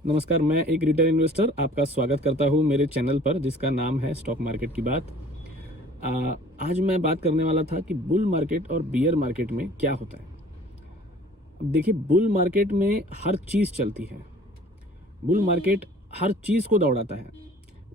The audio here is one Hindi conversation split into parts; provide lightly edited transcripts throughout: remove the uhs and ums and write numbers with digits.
नमस्कार, मैं एक रिटेल इन्वेस्टर आपका स्वागत करता हूँ मेरे चैनल पर जिसका नाम है स्टॉक मार्केट की बात। आज मैं बात करने वाला था कि बुल मार्केट और बियर मार्केट में क्या होता है। अब देखिए, बुल मार्केट में हर चीज़ चलती है। बुल मार्केट हर चीज़ को दौड़ाता है।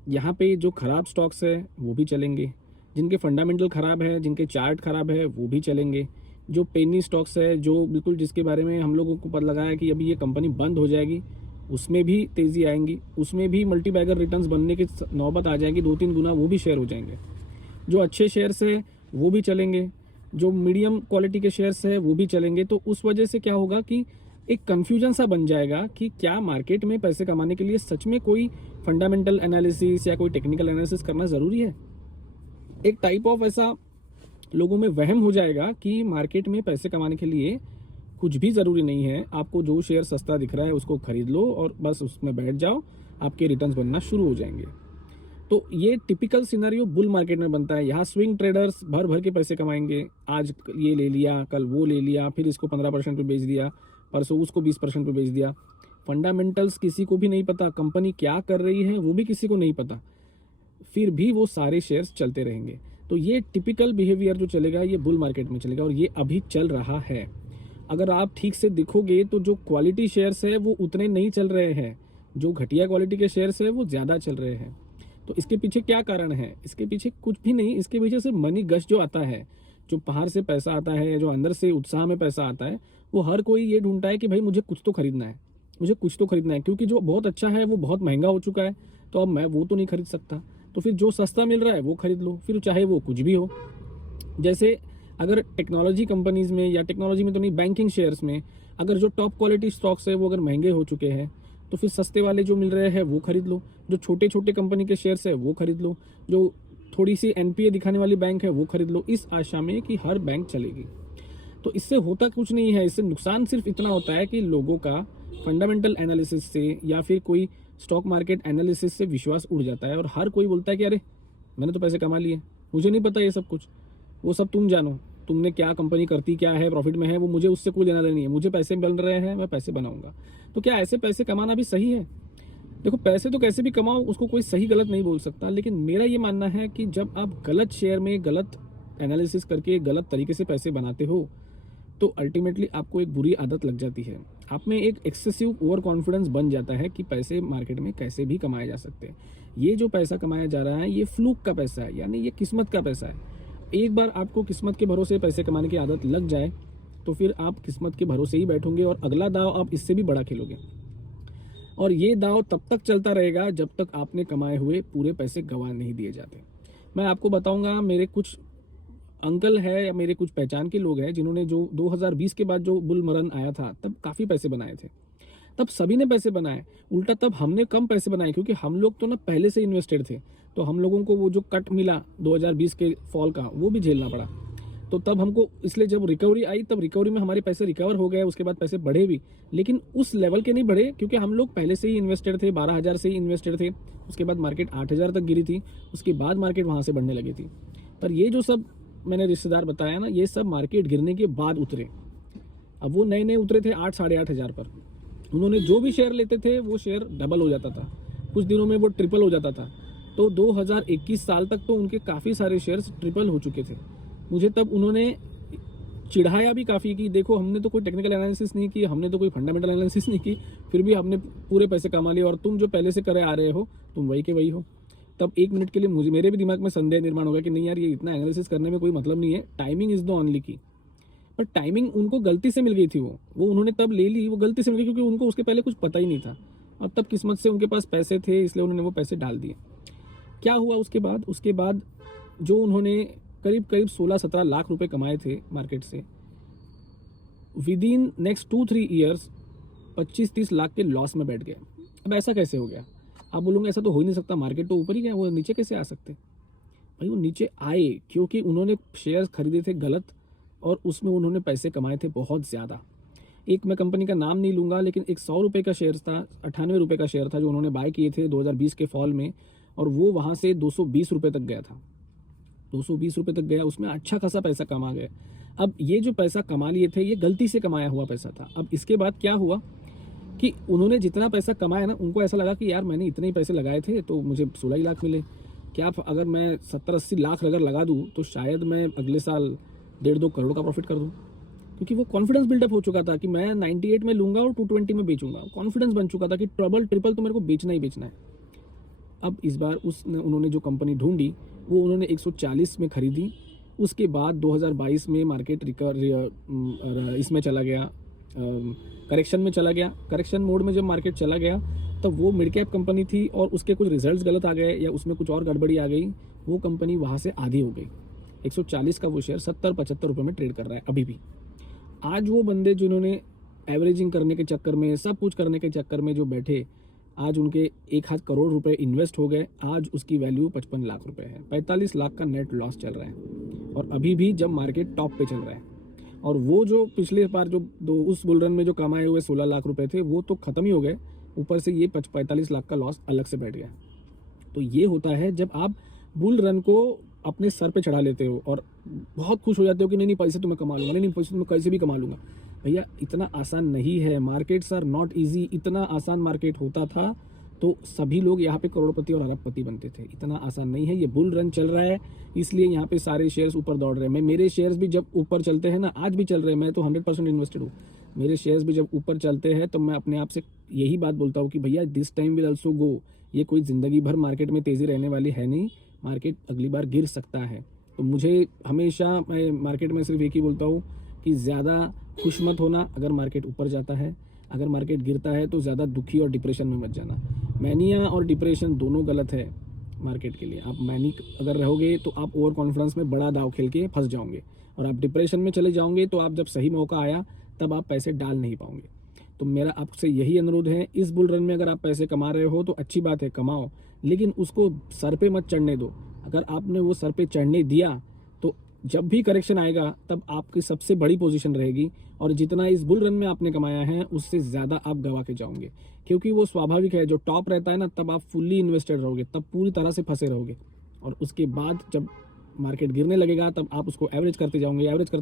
यहाँ पे जो खराब स्टॉक्स है वो भी चलेंगे, जिनके फंडामेंटल खराब है, जिनके चार्ट खराब है वो भी चलेंगे। जो पेनी स्टॉक्स है, जो बिल्कुल जिसके बारे में हम लोगों को पता लगा है कि अभी ये कंपनी बंद हो जाएगी, उसमें भी तेज़ी आएंगी, उसमें भी मल्टी बैगर रिटर्न्स बनने की नौबत आ जाएगी, 2-3 गुना वो भी शेयर हो जाएंगे। जो अच्छे शेयर्स है वो भी चलेंगे, जो मीडियम क्वालिटी के शेयर्स है वो भी चलेंगे। तो उस वजह से क्या होगा कि एक कन्फ्यूजन सा बन जाएगा कि क्या मार्केट में पैसे कमाने के लिए सच में कोई फंडामेंटल एनालिसिस या कोई टेक्निकल एनालिसिस करना ज़रूरी है। एक टाइप ऑफ ऐसा लोगों में वहम हो जाएगा कि मार्केट में पैसे कमाने के लिए कुछ भी ज़रूरी नहीं है। आपको जो शेयर सस्ता दिख रहा है उसको खरीद लो और बस उसमें बैठ जाओ, आपके रिटर्न्स बनना शुरू हो जाएंगे। तो ये टिपिकल सिनेरियो बुल मार्केट में बनता है। यहाँ स्विंग ट्रेडर्स भर भर के पैसे कमाएंगे। आज ये ले लिया, कल वो ले लिया, फिर इसको 15% पे बेच दिया, परसों उसको 20% पे बेच दिया। फंडामेंटल्स किसी को भी नहीं पता, कंपनी क्या कर रही है वो भी किसी को नहीं पता, फिर भी वो सारे शेयर्स चलते रहेंगे। तो ये टिपिकल बिहेवियर जो चलेगा ये बुल मार्केट में चलेगा और ये अभी चल रहा है। अगर आप ठीक से देखोगे तो जो क्वालिटी शेयर्स है वो उतने नहीं चल रहे हैं, जो घटिया क्वालिटी के शेयर्स है वो ज़्यादा चल रहे हैं। तो इसके पीछे क्या कारण है? इसके पीछे कुछ भी नहीं, इसके पीछे से मनी गश जो आता है, जो बाहर से पैसा आता है, जो अंदर से उत्साह में पैसा आता है, वो हर कोई ये ढूंढता है कि भाई मुझे कुछ तो खरीदना है, मुझे कुछ तो खरीदना है, क्योंकि जो बहुत अच्छा है वो बहुत महंगा हो चुका है, तो अब मैं वो तो नहीं खरीद सकता। तो फिर जो सस्ता मिल रहा है वो खरीद लो, फिर चाहे वो कुछ भी हो। जैसे अगर टेक्नोलॉजी कंपनीज में, या टेक्नोलॉजी में तो नहीं, बैंकिंग शेयर्स में अगर जो टॉप क्वालिटी स्टॉक्स है वो अगर महंगे हो चुके हैं, तो फिर सस्ते वाले जो मिल रहे हैं वो खरीद लो। जो छोटे छोटे कंपनी के शेयर्स है वो खरीद लो। जो थोड़ी सी एनपीए दिखाने वाली बैंक है वो खरीद लो, इस आशा में कि हर बैंक चलेगी। तो इससे होता कुछ नहीं है। इससे नुकसान सिर्फ इतना होता है कि लोगों का फंडामेंटल एनालिसिस से या फिर कोई स्टॉक मार्केट एनालिसिस से विश्वास उड़ जाता है और हर कोई बोलता है कि अरे मैंने तो पैसे कमा लिए, मुझे नहीं पता ये सब कुछ, वो सब तुम जानो, तुमने क्या कंपनी करती क्या है, प्रॉफिट में है, वो मुझे उससे कोई लेना देना नहीं है, मुझे पैसे मिल रहे हैं, मैं पैसे बनाऊंगा। तो क्या ऐसे पैसे कमाना भी सही है? देखो, पैसे तो कैसे भी कमाओ, उसको कोई सही गलत नहीं बोल सकता, लेकिन मेरा ये मानना है कि जब आप गलत शेयर में गलत एनालिसिस करके गलत तरीके से पैसे बनाते हो तो अल्टीमेटली आपको एक बुरी आदत लग जाती है। आप में एक एक्सेसिव ओवर कॉन्फिडेंस बन जाता है कि पैसे मार्केट में कैसे भी कमाए जा सकते हैं। ये जो पैसा कमाया जा रहा है ये फ्लूक का पैसा है, यानी ये किस्मत का पैसा है। एक बार आपको किस्मत के भरोसे पैसे कमाने की आदत लग जाए तो फिर आप किस्मत के भरोसे ही बैठोगे और अगला दाव आप इससे भी बड़ा खेलोगे। और ये दाव तब तक चलता रहेगा जब तक आपने कमाए हुए पूरे पैसे गंवा नहीं दिए जाते। मैं आपको बताऊंगा, मेरे कुछ अंकल है या मेरे कुछ पहचान के लोग हैं जिन्होंने जो 2020 के बाद जो बुल मरन आया था तब काफ़ी पैसे बनाए थे। तब सभी ने पैसे बनाए, उल्टा तब हमने कम पैसे बनाए क्योंकि हम लोग तो ना पहले से इन्वेस्टेड थे। तो हम लोगों को वो जो कट मिला 2020 के फॉल का वो भी झेलना पड़ा। तो तब हमको, इसलिए जब रिकवरी आई तब रिकवरी में हमारे पैसे रिकवर हो गए, उसके बाद पैसे बढ़े भी, लेकिन उस लेवल के नहीं बढ़े क्योंकि हम लोग पहले से ही इन्वेस्टेड थे, 12,000 से ही इन्वेस्टेड थे। उसके बाद मार्केट 8,000 तक गिरी थी, उसके बाद मार्केट वहाँ से बढ़ने लगी थी। पर ये जो सब मैंने रिश्तेदार बताया ना, ये सब मार्केट गिरने के बाद उतरे। अब वो नए नए उतरे थे 8-8,500 पर। उन्होंने जो भी शेयर लेते थे वो शेयर डबल हो जाता था, कुछ दिनों में वो ट्रिपल हो जाता था। तो 2021 साल तक तो उनके काफ़ी सारे शेयर्स ट्रिपल हो चुके थे। मुझे तब उन्होंने चिढ़ाया भी काफ़ी कि देखो, हमने तो कोई टेक्निकल एनालिसिस नहीं की, हमने तो कोई फंडामेंटल एनालिसिस नहीं की, फिर भी हमने पूरे पैसे कमा लिए और तुम जो पहले से करे आ रहे हो तुम वही के वही हो। तब एक मिनट के लिए मेरे भी दिमाग में संदेह निर्माण होगा कि नहीं यार, ये इतना एनालिसिस करने में कोई मतलब नहीं है, टाइमिंग इज द ओनली की। पर टाइमिंग उनको गलती से मिल गई थी, वो उन्होंने तब ले ली, वो गलती से मिल गई क्योंकि उनको उसके पहले कुछ पता ही नहीं था और तब किस्मत से उनके पास पैसे थे इसलिए उन्होंने वो पैसे डाल दिए। क्या हुआ उसके बाद जो उन्होंने करीब करीब 16-17 लाख रुपए कमाए थे मार्केट से, with in next 2-3 years 25-30 lakh के लॉस में बैठ गए। अब ऐसा कैसे हो गया? आप बोलोगे ऐसा तो हो ही नहीं सकता, मार्केट तो ऊपर ही गया, वो नीचे कैसे आ सकते? भाई वो नीचे आए क्योंकि उन्होंने शेयर्स खरीदे थे गलत और उसमें उन्होंने पैसे कमाए थे बहुत ज़्यादा। एक मैं कंपनी का नाम नहीं लूँगा, लेकिन एक 100 रुपये का शेयर था, 98 रुपये का शेयर था जो उन्होंने बाय किए थे 2020 के फॉल में, और वो वहाँ से 220 रुपये तक गया था। 220 रुपये तक गया, उसमें अच्छा खासा पैसा कमा गए। अब ये जो पैसा कमा लिए थे ये गलती से कमाया हुआ पैसा था। अब इसके बाद क्या हुआ कि उन्होंने जितना पैसा कमाया ना, उनको ऐसा लगा कि यार मैंने इतने ही पैसे लगाए थे तो मुझे 16 ही लाख मिले। क्या अगर मैं 70-80 लाख अगर लगा दूँ तो शायद मैं अगले साल 1.5-2 करोड़ का प्रॉफिट कर दूँ, क्योंकि वो कॉन्फिडेंस बिल्डअप हो चुका था कि मैं 98 में लूँगा और 220 में बेचूंगा। कॉन्फिडेंस बन चुका था कि ट्रिपल तो मेरे को बेचना ही बेचना है। अब इस बार उन्होंने जो कंपनी ढूंढी वो उन्होंने 140 में खरीदी। उसके बाद 2022 में मार्केट इसमें चला गया, करेक्शन में चला गया। करेक्शन मोड में जब मार्केट चला गया तब वो मिड कैप कंपनी थी और उसके कुछ रिजल्ट्स गलत आ गए या उसमें कुछ और गड़बड़ी आ गई, वो कंपनी वहाँ से आधी हो गई। 140 का वो शेयर 70-75 रुपये में ट्रेड कर रहा है अभी भी। आज वो बंदे जिन्होंने एवरेजिंग करने के चक्कर में, सब कुछ करने के चक्कर में जो बैठे, आज उनके 1 करोड़ रुपए इन्वेस्ट हो गए। आज उसकी वैल्यू 55 लाख रुपए है। 45 लाख का नेट लॉस चल रहा है और अभी भी जब मार्केट टॉप पे चल रहा है। और वो जो पिछले बार जो उस बुल रन में जो कमाए हुए 16 लाख रुपए थे वो तो खत्म ही हो गए, ऊपर से ये 45 लाख का लॉस अलग से बैठ गया। तो ये होता है जब आप बुल रन को अपने सर पे चढ़ा लेते हो और बहुत खुश हो जाते हो कि नहीं पैसे तो मैं कमा लूंगा, नहीं पैसे तो मैं कैसे भी कमा लूंगा। भैया इतना आसान नहीं है, मार्केट्स आर नॉट इजी। इतना आसान मार्केट होता था तो सभी लोग यहाँ पे करोड़पति और अरबपति बनते थे। इतना आसान नहीं है। ये बुल रन चल रहा है इसलिए यहाँ पे सारे शेयर्स ऊपर दौड़ रहे हैं। मेरे शेयर्स भी जब ऊपर चलते हैं ना, आज भी चल रहे हैं, मैं तो 100% इन्वेस्टेड हूँ। मेरे शेयर्स भी जब ऊपर चलते हैं तो मैं अपने आप से यही बात बोलता हूँ कि भैया this time will also go. ये कोई जिंदगी भर मार्केट में तेजी रहने वाली है नहीं, मार्केट अगली बार गिर सकता है। तो मुझे हमेशा, मैं मार्केट में सिर्फ एक ही बोलता हूँ कि ज़्यादा खुश मत होना अगर मार्केट ऊपर जाता है, अगर मार्केट गिरता है तो ज़्यादा दुखी और डिप्रेशन में मत जाना। मैनिया और डिप्रेशन दोनों गलत है मार्केट के लिए। आप मैनिक अगर रहोगे तो आप ओवर कॉन्फिडेंस में बड़ा दाव खेल के फंस जाओगे, और आप डिप्रेशन में चले जाओगे तो आप जब सही मौका आया तब आप पैसे डाल नहीं पाओगे। तो मेरा आपसे यही अनुरोध है, इस बुल रन में अगर आप पैसे कमा रहे हो तो अच्छी बात है, कमाओ, लेकिन उसको सर पे मत चढ़ने दो। अगर आपने वो सर पे चढ़ने दिया तो जब भी करेक्शन आएगा तब आपकी सबसे बड़ी पोजीशन रहेगी, और जितना इस बुल रन में आपने कमाया है उससे ज़्यादा आप गवा के जाओगे। क्योंकि वो स्वाभाविक है, जो टॉप रहता है ना तब आप फुल्ली इन्वेस्टेड रहोगे, तब पूरी तरह से फंसे रहोगे, और उसके बाद जब मार्केट गिरने लगेगा तब आप उसको एवरेज करते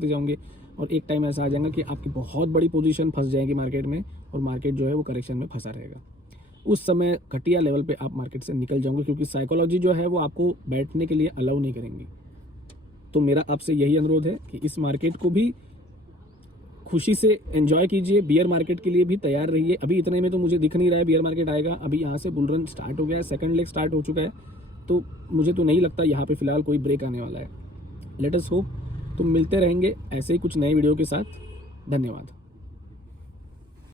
जाओगे और एक टाइम ऐसा आ जाएगा कि आपकी बहुत बड़ी पोजीशन फंस जाएगी मार्केट में, और मार्केट जो है वो करेक्शन में फंसा रहेगा। उस समय घटिया लेवल पे आप मार्केट से निकल जाओगे, क्योंकि साइकोलॉजी जो है वो आपको बैठने के लिए अलाउ नहीं करेंगी। तो मेरा आपसे यही अनुरोध है कि इस मार्केट को भी खुशी से एंजॉय कीजिए, बियर मार्केट के लिए भी तैयार रहिए। अभी इतने में तो मुझे दिख नहीं रहा है बियर मार्केट आएगा। अभी यहाँ से बुल रन स्टार्ट हो गया है, सेकंड लेग स्टार्ट हो चुका है, तो मुझे तो नहीं लगता यहाँ पे फिलहाल कोई ब्रेक आने वाला है। Let us hope. तो मिलते रहेंगे ऐसे ही कुछ नए वीडियो के साथ। धन्यवाद।